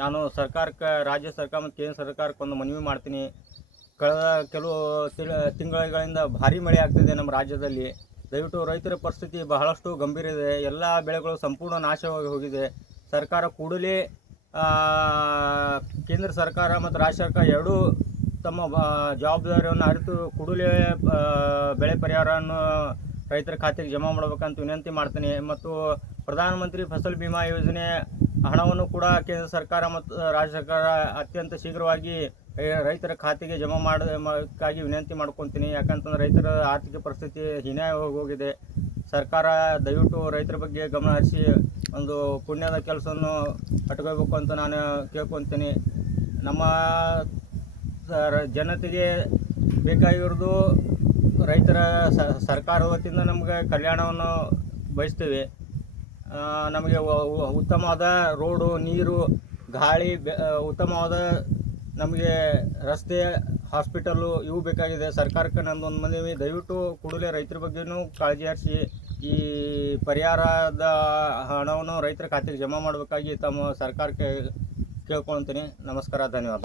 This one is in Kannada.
ನಾನು ಸರ್ಕಾರಕ್ಕೆ, ರಾಜ್ಯ ಸರ್ಕಾರ ಮತ್ತು ಕೇಂದ್ರ ಸರ್ಕಾರಕ್ಕೆ ಒಂದು ಮನವಿ ಮಾಡ್ತೀನಿ. ಕಳೆದ ಕೆಲವು ತಿಂಗಳಿಂದ ಭಾರಿ ಮಳೆ ಆಗ್ತಿದೆ ನಮ್ಮ ರಾಜ್ಯದಲ್ಲಿ. ದಯವಿಟ್ಟು ರೈತರ ಪರಿಸ್ಥಿತಿ ಬಹಳಷ್ಟು ಗಂಭೀರ ಇದೆ. ಎಲ್ಲ ಬೆಳೆಗಳು ಸಂಪೂರ್ಣ ನಾಶವಾಗಿ ಹೋಗಿದೆ. ಸರ್ಕಾರ ಕೂಡಲೇ ಕೇಂದ್ರ ಸರ್ಕಾರ ಮತ್ತು ರಾಜ್ಯ ಸರ್ಕಾರ ಎರಡೂ ತಮ್ಮ ಜವಾಬ್ದಾರಿಯನ್ನು ಅರಿತು ಕೂಡಲೇ ಬೆಳೆ ಪರಿಹಾರವನ್ನು ರೈತರ ಖಾತೆಗೆ ಜಮಾ ಮಾಡಬೇಕಂತ ವಿನಂತಿ ಮಾಡ್ತೀನಿ. ಮತ್ತು ಪ್ರಧಾನಮಂತ್ರಿ ಫಸಲ್ ಬಿಮಾ ಯೋಜನೆ ಹಣವನ್ನು ಕೂಡ ಕೇಂದ್ರ ಸರ್ಕಾರ ಮತ್ತು ರಾಜ್ಯ ಸರ್ಕಾರ ಅತ್ಯಂತ ಶೀಘ್ರವಾಗಿ ರೈತರ ಖಾತೆಗೆ ಜಮಾ ಮಾಡೋದಕ್ಕಾಗಿ ವಿನಂತಿ ಮಾಡ್ಕೊತೀನಿ. ಯಾಕಂತಂದ್ರೆ ರೈತರ ಆರ್ಥಿಕ ಪರಿಸ್ಥಿತಿ ಹೀನಾಗಿ ಹೋಗಿದೆ. ಸರ್ಕಾರ ದಯವಿಟ್ಟು ರೈತರ ಬಗ್ಗೆ ಗಮನ ಹರಿಸಿ ಒಂದು ಪುಣ್ಯದ ಕೆಲಸವನ್ನು ಕಟ್ಕೋಬೇಕು ಅಂತ ನಾನು ಕೇಳ್ಕೊತೀನಿ. ನಮ್ಮ ಜನತೆಗೆ ಬೇಕಾಗಿರೋದು ರೈತರ ಸರ್ಕಾರದ ವತಿಯಿಂದ ನಮಗೆ ಕಲ್ಯಾಣವನ್ನು ಬಯಸ್ತೀವಿ. ನಮಗೆ ಉತ್ತಮವಾದ ರೋಡು, ನೀರು, ಗಾಳಿ, ಉತ್ತಮವಾದ ನಮಗೆ ರಸ್ತೆ, ಹಾಸ್ಪಿಟಲ್ಲು ಇವು ಬೇಕಾಗಿದೆ. ಸರ್ಕಾರಕ್ಕೆ ನನ್ನೊಂದು ಮನವಿ, ದಯವಿಟ್ಟು ಕೂಡಲೇ ರೈತರ ಬಗ್ಗೆಯೂ ಕಾಳಜಿ ಹರಿಸಿ ಈ ಪರಿಹಾರದ ಹಣವನ್ನು ರೈತರ ಖಾತೆಗೆ ಜಮಾ ಮಾಡಬೇಕಾಗಿ ತಮ್ಮ ಸರ್ಕಾರಕ್ಕೆ ಕೇಳ್ಕೊಳ್ತೀನಿ. ನಮಸ್ಕಾರ, ಧನ್ಯವಾದ.